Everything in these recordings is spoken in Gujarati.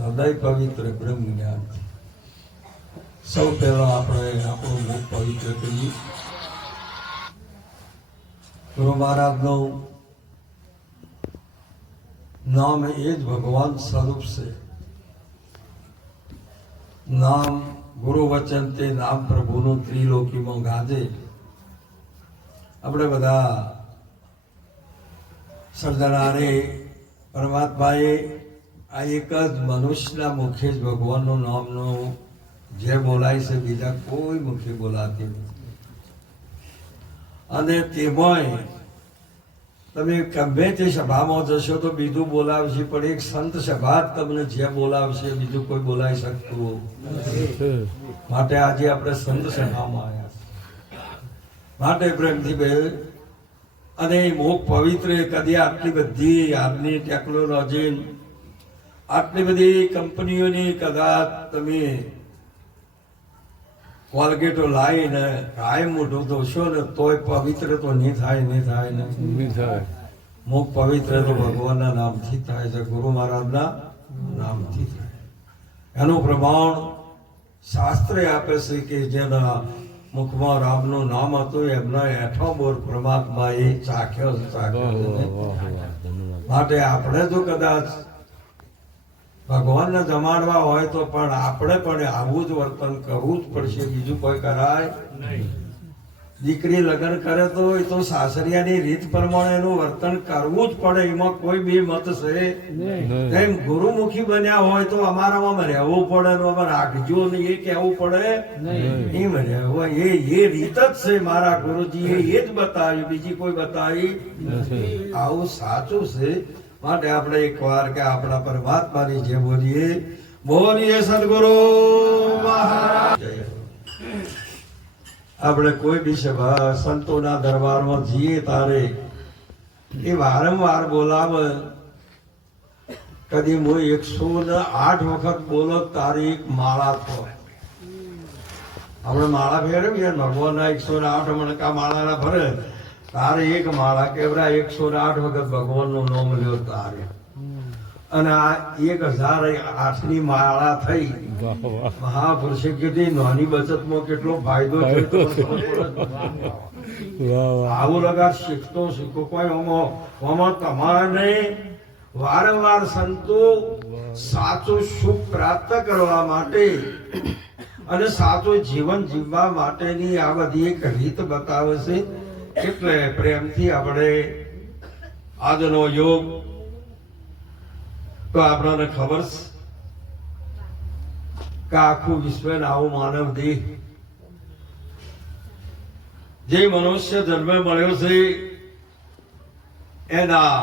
હૃદય પવિત્ર બ્રહ્મ જ્ઞાન સૌ પહેલા આપણે આપણું મુખ પવિત્ર કરીએ ગુરુ મહારાજનું નામ એ જ ભગવાન સ્વરૂપ છે નામ ગુરુ વચન તે નામ પ્રભુનું ત્રિલોકીમાં ગાજે આપણે બધા સર્જનારે પરમાત્માએ આ એક જ મનુષ્યના મુખે જ ભગવાનનું નામનું જે બોલાય છે, બીજા કોઈ મુખે બોલાતી નથી. અને તેમાંય તમે ગમે તે સભામાં જશો તો બીજું બોલાવશે, પણ એક સંત સભા જ તમને જે બોલાવશે, બીજું કોઈ બોલાવી શકતું માટે આજે આપણે સંત સભામાં આવ્યા માટે પ્રેમથી બે અને મુખ પવિત્ર કદી આટલી બધી આજની ટેકનોલોજી આટલી બધી કંપનીઓની કદાચ તમે કોલગેટો લાવીને કાયમ મોઢું ધોશો ને તોય પવિત્ર તો નહીં થાય નહીં થાય ને. નહીં થાય. મુખ પવિત્ર તો ભગવાનના નામથી થાય છે ગુરુ મહારાજના નામથી થાય. એનું પ્રમાણ શાસ્ત્રે આપે છે કે જેના મુખમાં રામનું નામ હતું એમના એઠો બોર પરમાત્મા એ ચાખ્યો. ચાખ્યો માટે આપણે જો કદાચ ભગવાનને જમાડવા હોય તો પણ આપણે પણ આવું જ વર્તન કરવું જ પડશે. બીજું કોઈ કરાય દીકરી લગ્ન કરે તો એ તો સાસરિયાની રીત પ્રમાણે એનું વર્તન કરવું જ પડે. એમાં કોઈ બે મત છે એમ ગુરુમુખી બન્યા હોય તો અમારામાં રહેવું પડે ને અમારે રાખજો ને એ કહેવું પડે. એમ રહેવું એ એ રીત જ છે મારા ગુરુજીએ એ જ બતાવ્યું બીજી કોઈ બતાવી આવું સાચું છે. માટે આપણે એકવાર કે આપણા પરમાત્માની જે બોલીએ. બોલીએ, સદગુરુ આપણે કોઈ બી સભા, સંતોના દરબારમાં જઈએ તારે, એ વારંવાર બોલાવે. કદી હું એકસો ને આઠ વખત બોલો તારી એક માળા થો આપણે માળા ફેરવીએ ભગવાનના એકસો ને આઠ મણકા માળાના ભરે. તારે એક માળા કેવડા એકસો ને આઠ વખત ભગવાનનું નામ લ્યો તારે. અને આ એક હજાર આઠની માળા થઈ. મહાપુરુષે કીધી નાની બચતમાં કેટલો ફાયદો છે. આવું લગા શીખતો શીખો. કોઈ આમાં તમારે વારંવાર સંતો સાચું સુખ પ્રાપ્ત કરવા માટે અને સાચું જીવન જીવવા માટેની આ બધી એક રીત બતાવે છે. એટલે પ્રેમથી આપણે આજનો યોગ, તો આપણને ખબર કે આખું વિશ્વ આવું માનવ દેહ. જે મનુષ્ય જન્મે મળ્યો છે, એના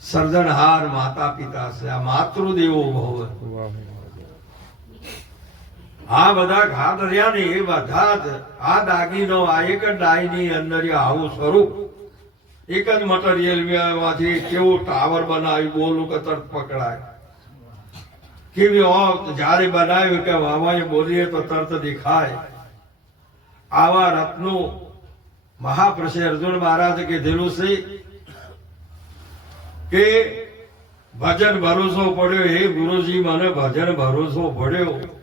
સર્જનહાર માતા પિતા છે. આ માતૃદેવો ભવ આ બધા ઘાત રહ્યા ને એ બધા જ આ દાગીનો, આ એક જ ડાયની અંદર આવું સ્વરૂપ. એક જ મટીરિયલમાંથી કેવું ટાવર બનાવ્યું બોલું કે તરત પકડાય. કેવી જ્યારે બનાવ્યું કે વાવાએ બોલીએ તો તરત દેખાય. આવા રત્નો મહાપ્રસે અર્જુન મહારાજ કીધેલું છે કે, ભજન ભરોસો પડ્યો, હે ગુરુજી, મને ભજન ભરોસો પડ્યો.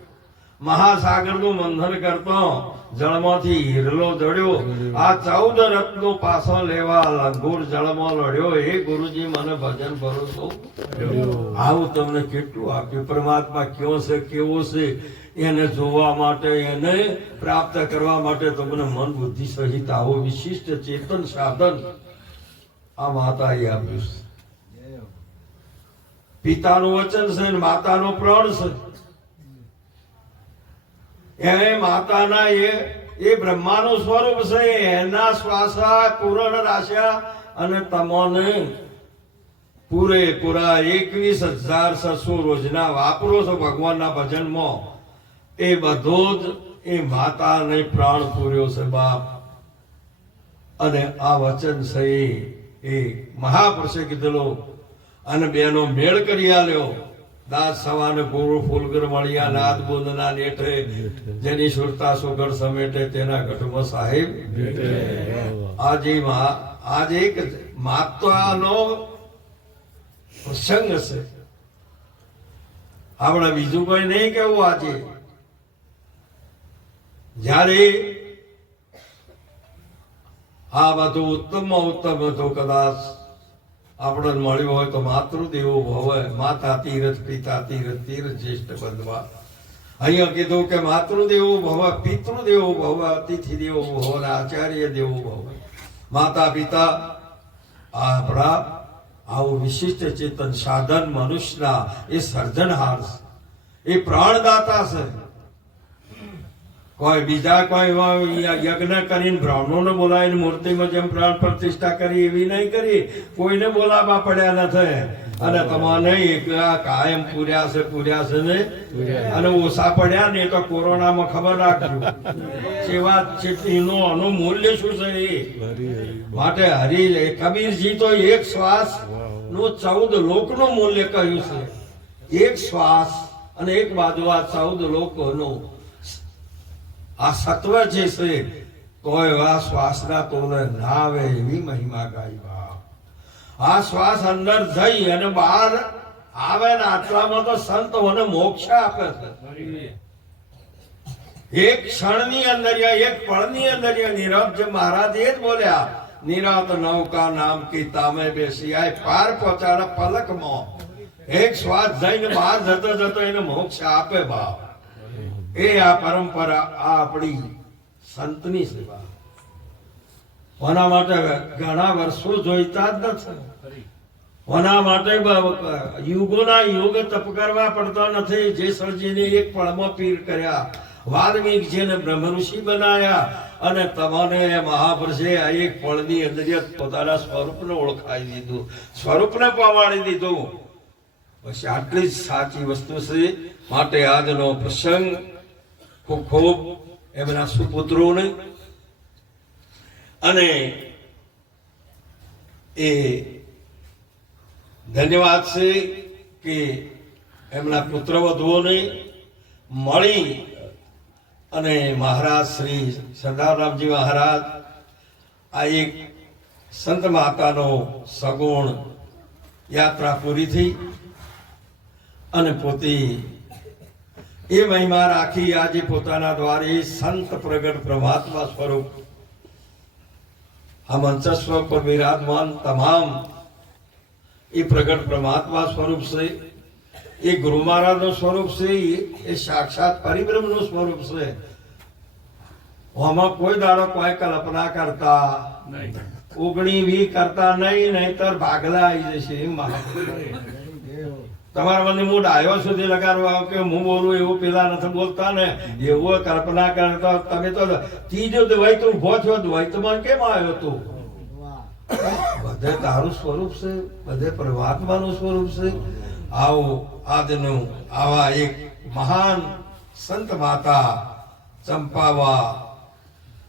મહાસાગરનું મંથન કરતો જળમાંથી હીરલો જડ્યો આ ચૌદ રત્નો પાછો લેવા લંગુર જળમાં લડ્યો. એ ગુરુજી મને ભજન ભરોસો આવું તમને કેટલું આપ્યું? પરમાત્મા કયો છે કેવો છે? એને જોવા માટે એને પ્રાપ્ત કરવા માટે તમને મન બુદ્ધિ સહિત આવો વિશિષ્ટ ચેતન સાધન આ માતાએ આપ્યું છે. પિતાનું વચન છે માતાનો પ્રણ છે. એ માતાના એ એ બ્રહ્માનું સ્વરૂપ છે, એના શ્વાસા પૂરણ રાશ્યા અને તમને પૂરેપૂરા એકવીસ હજાર સસો રોજના વાપરો છો ભગવાનના ભજનમાં. એ બધો જ એ માતાને પ્રાણ પૂર્યો છે બાપ. અને આ વચન છે એ મહાપુરુષે કીધેલો. અને બેનો મેળ કરી આલ્યો. દાસ સવાને પૂરું ફૂલગર મળ્યા નાદ બોંદના નેઠે. જેની સુરતા સુગર સમેટે તેના ગઢમાં સાહેબ આજે આજે એક માતાનો પ્રસંગ છે આપણે બીજું કોઈ નહીં કેવું આજે. જ્યારે આ બધું ઉત્તમમાં ઉત્તમ હતું કદાચ આપણને મળ્યું હોય તો માતૃદેવો ભવ, માતા તીરથ, પિતા તીરથ તીરથ જ્યેષ્ઠ બંધવા. અહીંયા કીધું કે માતૃદેવો ભવ, પિતૃદેવો ભવ અતિથિ દેવો ભવ અને આચાર્ય દેવો ભવ. માતા પિતા, આપણા આવું વિશિષ્ટ ચેતન સાધન મનુષ્યના એ સર્જનહાર છે. એ પ્રાણદાતા છે. કોઈ બીજા કોઈ યજ્ઞ કરીને બ્રાહ્મણોને બોલાવીને મૂર્તિમાં જેમ પ્રાણ પ્રતિષ્ઠા કરી એવી નહીં કરી. કોઈને બોલાવવા પડ્યા નથી અને તમારે એકલા કાયમ પૂર્યા છે પૂર્યા છે ને? અને ઓછા પડ્યા ને તો કોરોનામાં ખબર રાખજો. સેવા ચેટલીનું આનું મૂલ્ય શું છે એ? માટે હરી. કબીરજી તો એક શ્વાસનું ચૌદ લોકનું મૂલ્ય કહ્યું છે. એક શ્વાસ અને એક બાજુ આ ચૌદ લોકોનું. આ સત્વ જે છે કોઈ વા શ્વાસના તોને ના એવી મહિમા ગાઈ બાપ. આ શ્વાસ અંદર જઈ અને બહાર આવે ને આટલામાં તો સંતોને મોક્ષ આપે છે. એક ક્ષણની અંદર એક પળની અંદર નિરભ જે મહારાજ એ જ બોલ્યા, નિરાત નૌકા નામ કી તામે બેસી આય, પાર પહોંચાડે પલકમાં. એક શ્વાસ જઈને બહાર જતો જતો એને મોક્ષ આપે બાપ. એ આ પરંપરા, આ આપણી સંતની સેવા. કોના માટે ઘણા વર્ષો જોઈતા જ નથી. કોના માટે યુગોના યોગ તપ કરવા પડતા નથી. જે સરજીને એક પળમાં પીર કર્યા. વાલ્મીકજીને બ્રહ્મઋષિ બ્રહ્મ ઋષિ બનાયા અને તમને મહાપુરુષે એક પળની અંદર પોતાના સ્વરૂપને ઓળખાવી દીધું. સ્વરૂપને પવાડી દીધું. પછી આટલી જ સાચી વસ્તુ છે. માટે આજનો પ્રસંગ ખૂબ ખૂબ એમના સુપુત્રોને. અને એ ધન્યવાદ છે કે એમના પુત્રવધુઓને મળી અને મહારાજ શ્રી સરદારરામજી મહારાજ આ એક સંત માતાનો સગુણ યાત્રા પૂરી થઈ અને પોતે એ મહિમા રાખી આજે પોતાના દ્વારે સંત પ્રગટ પ્રમાત્મા સ્વરૂપ. આ મંચસ્વ પર વિરાજમાન તમામ એ પ્રગટ પ્રમાત્મા સ્વરૂપ છે. એ ગુરુ મહારાજનું સ્વરૂપ છે એ સાક્ષાત પરિબ્રહ્મનું સ્વરૂપ છે. આમાં કોઈ દાડો કોઈ કલ્પના કરતા ઉગણી વી કરતા નહીં નહીતર ભાગલા આવી જશે એમ મહાપુરુષ. તમારા મને હું ડાયો સુધી લગાડવા કે હું બોલું એવું પેલા નથી બોલતા ને? એવું કલ્પના કરતા તમે તો ત્રીજો દ્વૈત ઊભો થયો દ્વૈતમાં કેમ આવ્યો તું? બધે તારું સ્વરૂપ છે બધે પરમાત્માનું સ્વરૂપ છે. આવો આજનું આવા એક મહાન સંત માતા ચંપાવા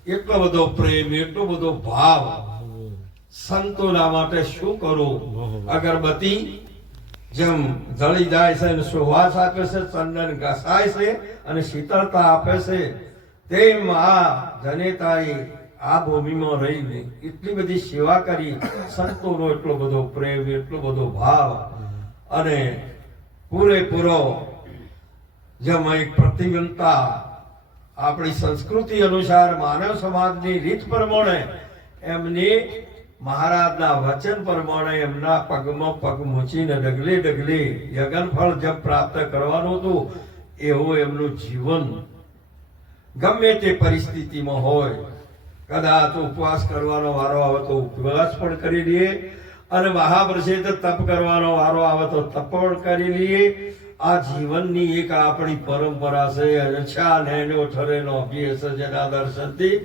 એટલો બધો પ્રેમ એટલો બધો ભાવ સંતોના માટે શું કરું? અગરબત્તી જેમ જળી જાય છે સુવાસ આપે છે, ચંદન ઘસાય છે અને શીતળતા આપે છે, તેમ આ જનેતાએ આ ભૂમિમાં રહીને એટલી બધી સેવા કરી, સંતોનો એટલો બધો પ્રેમ, એટલો બધો ભાવ અને પૂરેપૂરો જેમ એક પ્રતિબંધતા આપણી સંસ્કૃતિ અનુસાર માનવ સમાજની રીત પ્રમાણે એમની મહારાજના વચન પ્રમાણે એમના પગમાં પગ મૂચીને ડગલે ડગલે યજ્ઞ જપ પ્રાપ્ત કરવાનું હતું. એવું એમનું જીવન ગમે તે પરિસ્થિતિમાં હોય. કદાચ ઉપવાસ કરવાનો વારો આવે તો ઉપવાસ પણ કરી લઈએ અને મહાપ્રસિદ્ધ તપ કરવાનો વારો આવે તો તપ પણ કરી લઈએ. આ જીવનની એક આપણી પરંપરા છે. અને છા નેનો ઠરેનો અભ્યાસ જેના દર્શનથી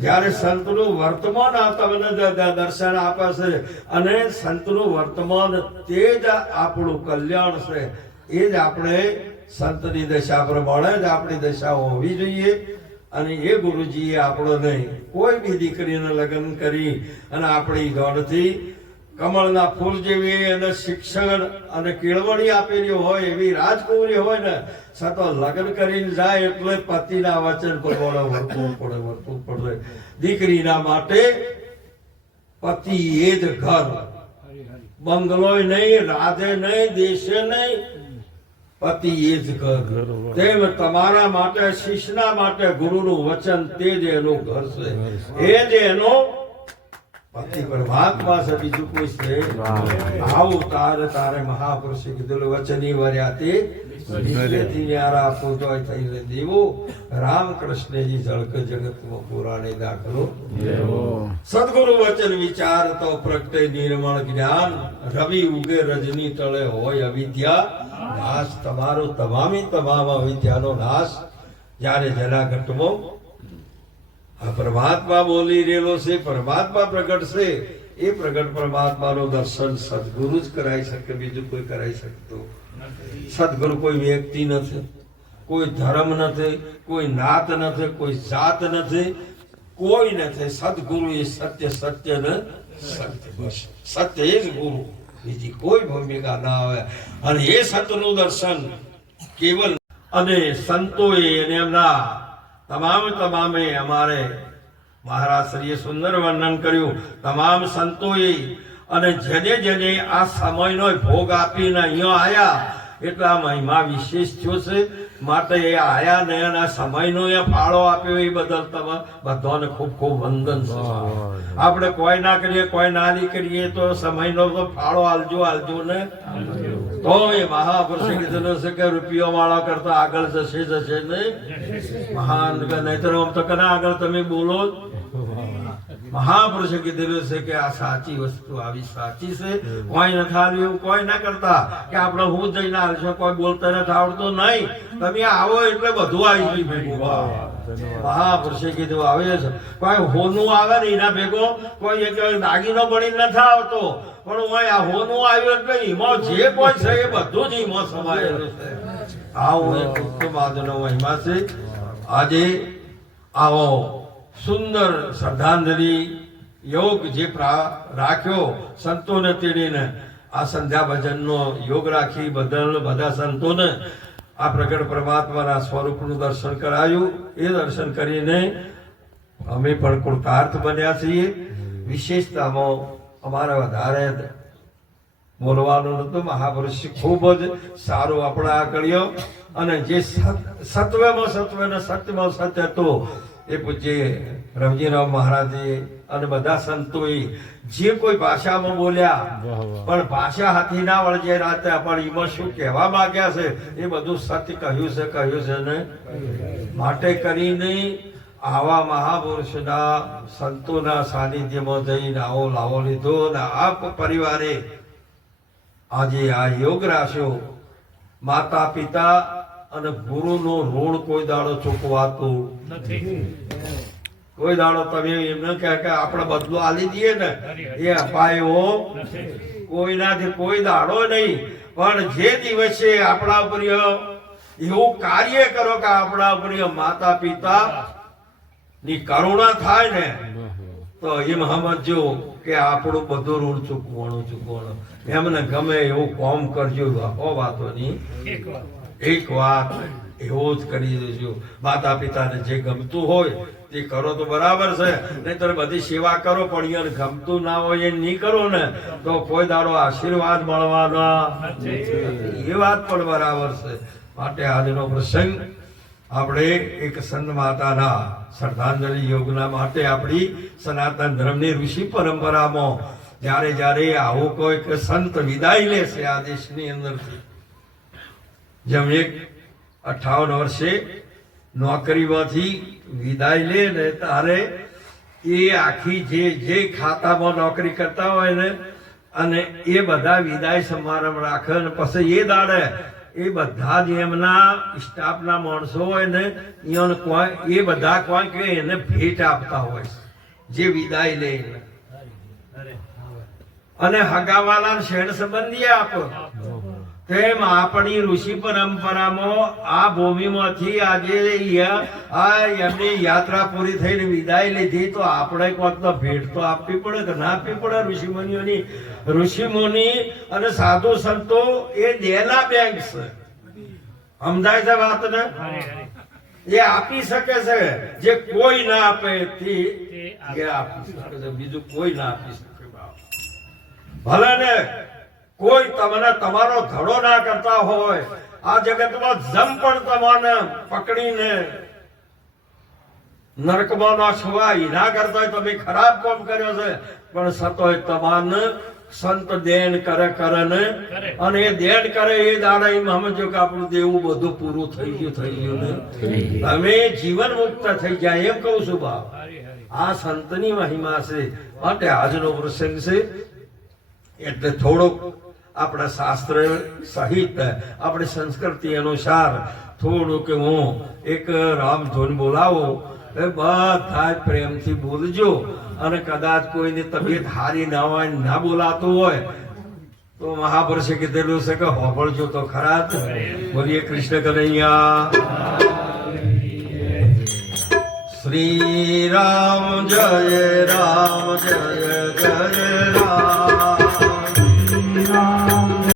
જ્યારે સંતનું વર્તમાન આ તમને દર્શન આપે છે, અને સંતનું વર્તમાન તે જ આપણું કલ્યાણ છે. એ જ આપણે સંતની દશા પ્રમાણે જ આપણી દશા હોવી જોઈએ. અને એ ગુરુજીએ આપણો નહીં કોઈ બી દીકરીને લગ્ન કરી અને આપણી દોડથી કમળના ફૂલ જેવી અને શિક્ષણ અને કેળવણી આપેલી હોય એવી રાજકુમારી હોય ને સાતો લગ્ન કરીને જાય એટલે પતિના વચન પ્રમાણે વર્તવું પડે વર્તવું પડે. દીકરીના માટે પતિ એ જ ઘર. બંગલોય નહીં રાજે નહીં દેશે નહીં. પતિ એ જ ઘર. તેમ તમારા માટે શિષ્યના માટે ગુરુનું વચન તે જ એનું ઘર છે. એ જ એનો પતિ પરમાત્મા છે. બીજું કોઈ છે આવું તારે તારે મહાપુરુષે કીધેલું વચની વર્યા તે. ન્યારા પૂજોય થઈને દેવો. રામકૃષ્ણજી જળક જગતમાં પુરાણે દાખલો. સદગુરુ વચન વિચાર તો પ્રગટે નિર્મળ જ્ઞાન. રવિ ઉગે રજની તળે હોય અવિદ્યા. નાશ તમારો તમામી તમામ અવિદ્યાનો નાશ. જ્યારે જલાઘટમાં આ પરમાત્મા બોલી રહેલો છે, પરમાત્મા પ્રગટ છે, એ પ્રગટ પરમાત્માનું દર્શન સદગુરુ જ કરાઈ શકે, બીજું કોઈ કરાઈ શકતું સદગુરુ કોઈ વ્યક્તિ નથી, કોઈ ધર્મ નથી, કોઈ નાત નથી, કોઈ જાત નથી, કોઈ નથી. સદગુરુ એ સત્ય સત્ય ને સત્ય સત્ય એ જ ગુરુ. બીજી કોઈ ભૂમિકા ના આવે. અને એ સતનું દર્શન કેવલ અને સંતોએ અને એમના તમામ તમામે અમારે મહારાજશ્રીએ સુંદર વર્ણન કર્યું. તમામ સંતોએ અને જેને જેને આ સમયનો ભોગ આપીને અહીંયા આવ્યા એટલા મહિમા વિશેષ થયો છે. માટે એ આયા ને અને સમયનો એ ફાળો આપ્યો એ બદલ તમે બધાને ખૂબ ખૂબ વંદન આપણે કોઈ ના કરીએ કોઈ ના નહીં કરીએ તો સમયનો તો ફાળો આલજો આલજો ને. તો એ મહાપુરુષે કીધેલું છે કે રૂપિયો વાળા કરતા આગળ જશે જશે ને મહાન નહીતર આમ તો કના આગળ તમે બોલો જ. મહાપુરુષે કીધેલું છે કે આ સાચી વસ્તુ આવી સાચી છે. કોઈ ન આવ્યું એવું કોઈ ના કરતા કે આપણે હું જઈને આવશે કોઈ બોલતા નથી આવડતું નહીં. તમે આવો એટલે બધું આવી ગયું ભેગું. મહાપુરુષે કીધું આવે છે કોઈ હોનું આવે ને એના ભેગો કોઈ એક દાગીનો બની નથી આવતો. પણ હું આ હોનું આવ્યું એટલે એમાં જે કોઈ છે એ બધું જ એમાં સમાયેલું છે. આવું એક ઉત્તમાદનો મહિમા છે. આજે આવો સુંદર શ્રદ્ધાંજલિ યોગ જે રાખ્યો, સંતોને તેડીને આ સંધ્યા ભજનનો યોગ રાખી બદલ બધા સંતોને આ પ્રગટ પરમાત્માના સ્વરૂપનું દર્શન કરાયું. એ દર્શન કરીને અમે પણ કૃતાર્થ બન્યા છીએ. વિશેષતામાં અમારે વધારે બોલવાનું નતું મહાપુરુષ ખૂબ જ સારું આપણે કર્યો અને જે સત- સત્વમાં સત્વ ને સત્યમાં સત્ય હતો એ પૂજ્ય રમજીરાવ મહારાજે અને બધા સંતોએ જે કોઈ ભાષામાં બોલ્યા પણ ભાષા હાથી ના વળજે રાતે પણ એમાં શું કહેવા માંગ્યા છે એ બધું સત્ય કહ્યું છે કહ્યું છે ને માટે કરીને આવા મહાપુરુષના સંતોના સાનિધ્યમાં જઈને આવો લાવો લીધો ને આપ પરિવારે આજે આ યોગ રાખ્યો માતા પિતા અને ગુરુનો ઋણ કોઈ દાડો ચૂકવાતું કોઈ દાડો તમે એમને કહે કે આપણે બદલો આલી દઈએ ને એ અપાયો. કોઈનાથી કોઈ દાડો નહીં. પણ જે દિવસે આપણા ઉપર એવું કાર્ય કરો કે આપણા ઉપર માતા પિતા ની કરુણા થાય ને તો એમ સમજો કે આપણું બધું ઋણ ચૂકવાનું ચૂકવાનું એમને ગમે એવું કોમ કરજો વાતો નહીં એક વાત. એવો જ કરી દેજો. માતા પિતાને જે ગમતું હોય તે કરો તો બરાબર છે. નહીતર બધી સેવા કરો, પણ યાર ગમતું ના હોય એ નહીં કરો ને, તો કોઈ દાડો આશીર્વાદ મળવાના એ વાત પણ બરાબર છે. માટે આજનો પ્રસંગ આપણે એક સંત માતાના શ્રદ્ધાંજલિ યોગના માટે આપણી સનાતન ધર્મની ઋષિ પરંપરામાં જ્યારે જ્યારે આવો કોઈક સંત વિદાય લેશે આ દેશની અંદરથી. જેમ એક અઠાવન વર્ષે નોકરીમાંથી વિદાય લે ને તારે એ આખી જે જે ખાતામાં નોકરી કરતા હોય ને અને એ બધા વિદાય સમારંભ રાખે ને પછી એ દાડે એ બધા જ એમના સ્ટાફના માણસો હોય ને એને કોઈ એ બધા કોઈ કે એને ભેટ આપતા હોય જે વિદાય લે. અને હગાવાલા શેણ સંબંધી આપો તેમ આપણી ઋષિ પરંપરામાં આ ભૂમિમાંથી આજે આ એમની યાત્રા પૂરી થઈને વિદાય લીધી. તો આપણે કોઈક તો ભેટ તો આપવી પડે કે ના આપવી પડે ઋષિમુનિઓની? ઋષિમુનિ અને સાધુ સંતો એ દેલા બેંક છે. સમજાય છે વાત ને એ આપી શકે છે. જે કોઈ ના આપે તે આપી શકે છે. બીજું કોઈ ના આપી શકે. ભલે ને કોઈ તમને તમારો ધડો ના કરતા હોય. આ જગતમાં જમ પણ તમને પકડીને નરકમાં નાખવા ના કરતા હોય તમે ખરાબ કામ કર્યો છે. પણ સતોય તમને સંત દેન કરે કરે. ને અને એ દેન કરે એ દાડા એમ સમજો કે આપણું દેવું બધું પૂરું થઈ ગયું થઈ ગયું ને. તમે જીવન મુક્ત થઈ જાય એમ કહું છું બાપ. આ સંતની મહિમા છે. માટે આજનો પ્રસંગ છે. એટલે થોડોક આપણા શાસ્ત્ર સહિત, આપણી સંસ્કૃતિ અનુસાર થોડું કે હું એક રામધૂન બોલાવો. એ બધા પ્રેમથી બોલજો અને કદાચ કોઈની તબિયત હારી ના હોય ના બોલાતું હોય, તો મહાપુરુષે કીધેલું છે કે હોબળજો તો ખરા બોલીએ કૃષ્ણ કનૈયા. શ્રી રામ જય રામ જય જય, રામ.